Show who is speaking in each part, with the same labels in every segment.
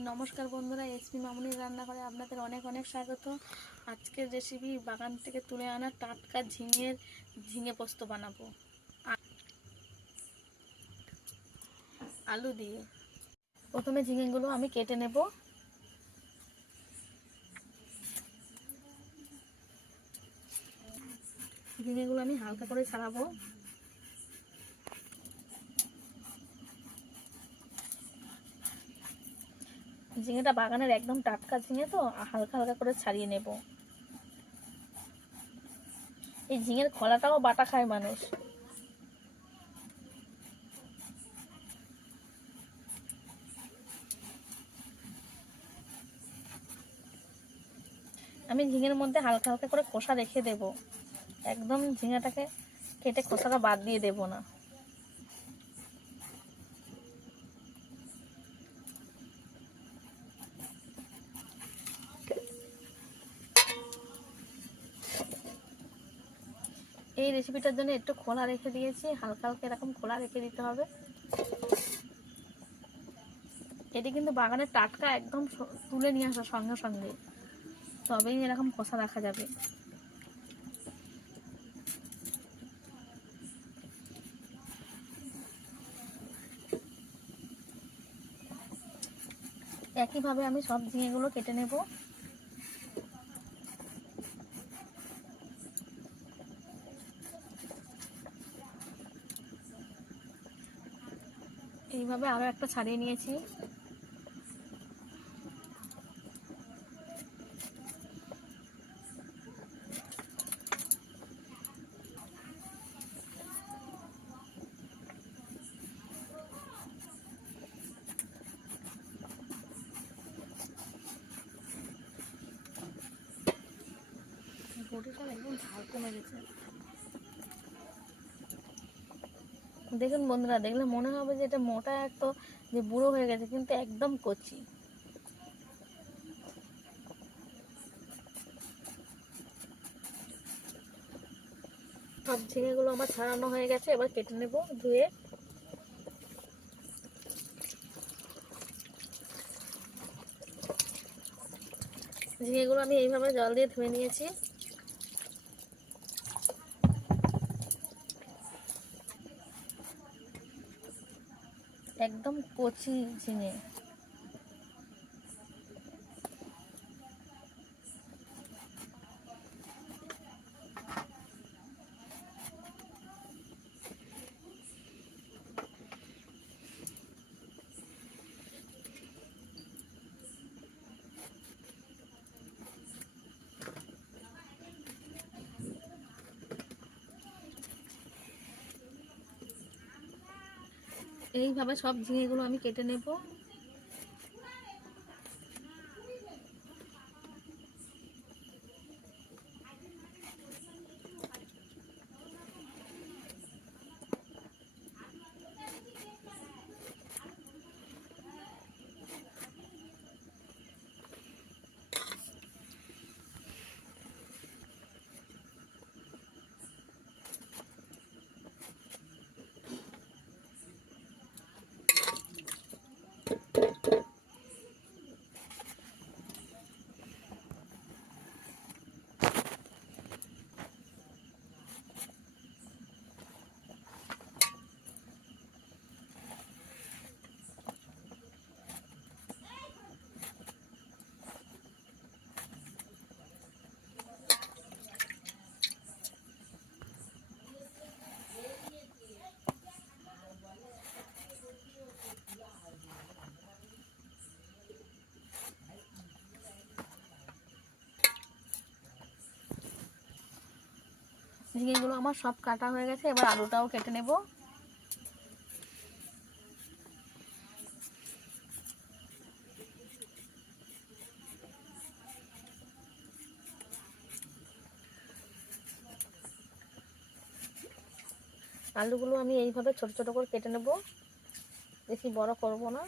Speaker 1: নমস্কার বন্ধুরা এসপি মামুনির রান্নাঘরে আপনাদের অনেক অনেক স্বাগত। আজকের রেসিপি বাগান থেকে তুলে আনা টাটকা ঝিঙের ঝিঙে পোস্ত বানাবো। আলু দিয়ে। প্রথমে ঝিঙেগুলো আমি কেটে নেব। ঝিঙেগুলো আমি হালকা করে ছাড়াবো। ঝিঙেটা বাগানের একদম টাটকা ঝিঙে তো হালকা হালকা করে ছাড়িয়ে নেব। এই ঝিঙের খোলাটাও বাটা খায় মানুষ। আমি ঝিঙের মধ্যে হালকা হালকা করে খোসা রেখে দেব। একদম ঝিঙেটাকে কেটে খোসাটা বাদ দিয়ে দেব না। এই রেসিপিটার জন্য একটু খোলা রেখে দিয়েছি। হালকা হালকা এরকম খোলা রেখে দিতে হবে। এটি কিন্তু বাগানের টাটকা একদম তুলে নিয়ে আসা সঙ্গে সঙ্গে। তবেই এরকম খোসা রাখা যাবে। একইভাবে আমি সব ঝিঙেগুলো কেটে নেব। এইভাবে আরও একটা ছাড়িয়ে নিয়েছি। বটিটা একদম ঝাল কমে গেছে। দেখুন বন্ধুরা, দেখলে মনে হবে যে এটা মোটা একটু যে বুড়ো হয়ে গেছে, কিন্তু একদম কচি। সব ঝিঙেগুলো আমার ছাড়ানো হয়ে গেছে, এবার কেটে নেব ধুয়ে। ঝিঙেগুলো আমি এইভাবে জল দিয়ে ধুয়ে নিয়েছি। একদম কচি ঝিঙে এইভাবে সব ঝিঙেগুলো আমি কেটে নেব। ঝিঙেগুলো আমার সব কাটা হয়ে গেছে, এবার আলুটাও কেটে নেব। আলুগুলো আমি এইভাবে ছোট ছোট করে কেটে নেব। বেশি বড় করব না।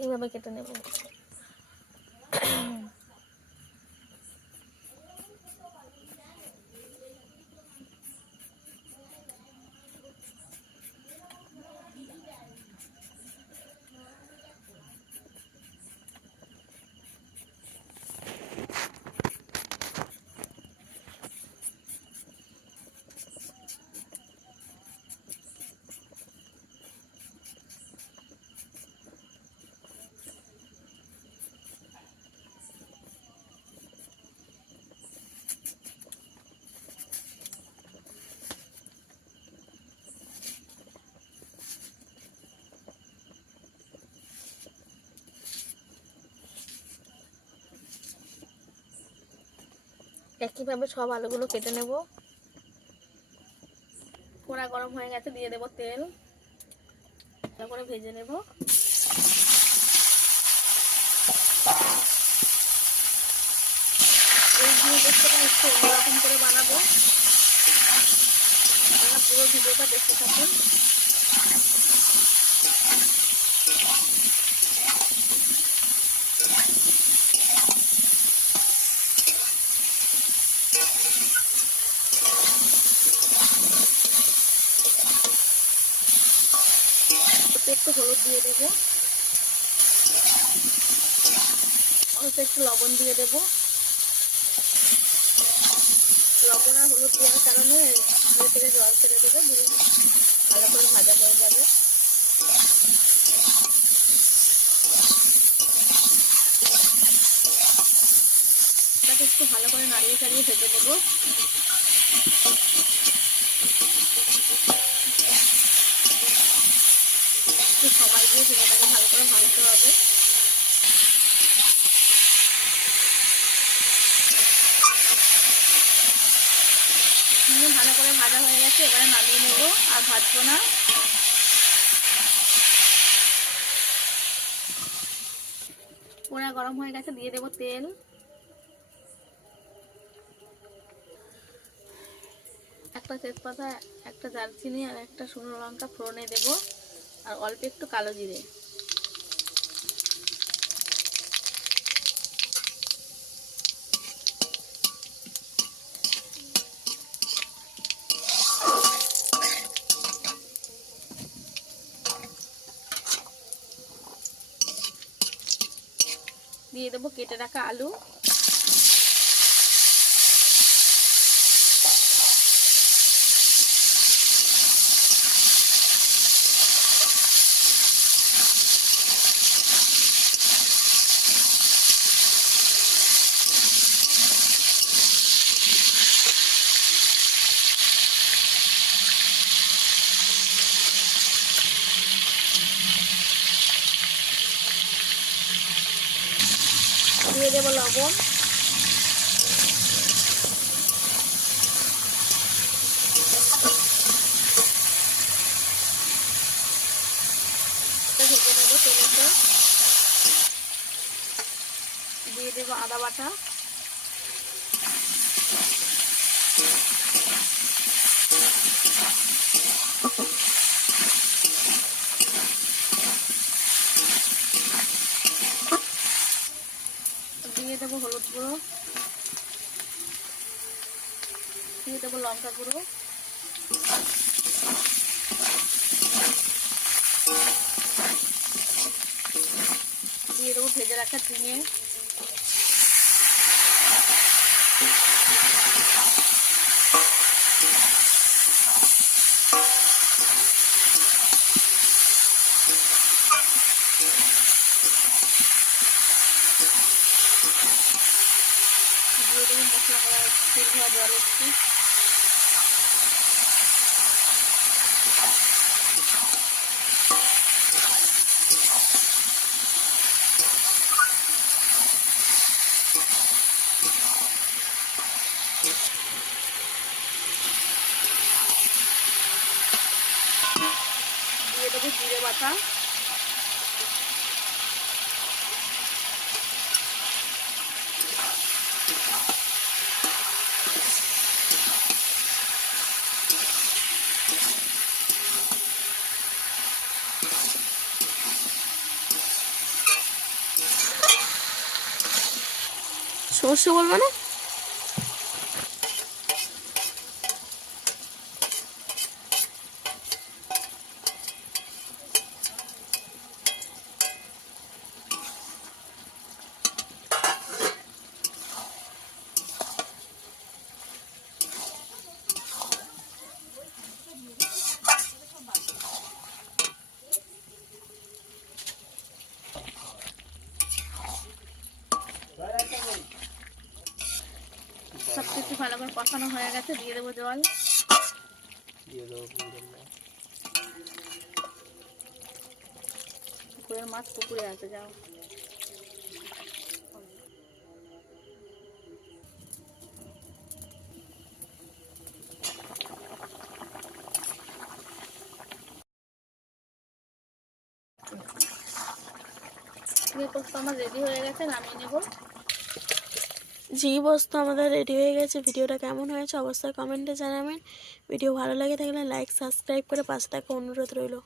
Speaker 1: এইভাবে কেটে নেব। একইভাবে সব আলুগুলো কেটে নেব? কড়া গরম হয়ে গেছে, দিয়ে দেব তেল। ভালো করে ভেজে নেব। এই পোস্তটা একটু অন্যরকম করে বানাবো। আপনারা পুরো ভিডিওটা দেখতে থাকুন অল্প একটু হলুদ দিয়ে দেব। অল্প একটু লবণ দিয়ে দেব। লবণ আর হলুদ দেওয়ার কারণে ধীরে থেকে জল ছেড়ে দেবো। দিলে ভালো করে ভাজা হয়ে যাবে। একটু ভালো করে নাড়িয়ে চাড়িয়ে ভেজে দেবো একটু সময় দিয়ে ঝিঙেটাকে ভালো করে ভাজতে হবে। ঝিঙে ভালো করে ভাজা হয়ে গেছে, এবারে নামিয়ে নেব, আর ভাজবো না। পোড়া গরম হয়ে গেছে, দিয়ে দেবো তেল। একটা তেজপাতা, একটা দারচিনি, আর একটা শুকনো লঙ্কা ফোড়নে দেবো। আর অল্প একটু কালো জিরে। দিয়ে দেবো কেটে রাখা আলু দিয়ে দেবো লবণ দিয়ে দেবো আদা বাটা। দিয়ে দেবো হলুদ গুঁড়ো দিয়ে দেবো লঙ্কা গুঁড়ো। দিয়ে দেবো ভেজে রাখা ঝিঙে দিয়ে দেবো মশলা করা ধোয়া জল দিয়ে দেবো জিরে বাটা। সর্ষে বলবে না? সব কিছু ভালো করে কষানো হয়ে গেছে, দিয়ে দেবো জল।
Speaker 2: দিয়ে দেবো
Speaker 1: পুকুরের মাছ পুকুরে আছে, যাও। দিয়ে পোস্ত আমার রেডি হয়ে গেছে, নামিয়ে নেব।
Speaker 3: ঝিঙে বস্তু আমাদের রেডি হয়ে গেছে। ভিডিওটা কেমন হয়েছে অবশ্যই কমেন্টে জানাবেন। ভিডিও ভালো লাগে থাকলে লাইক সাবস্ক্রাইব করে পাশে থাকা অনুরোধ রইল।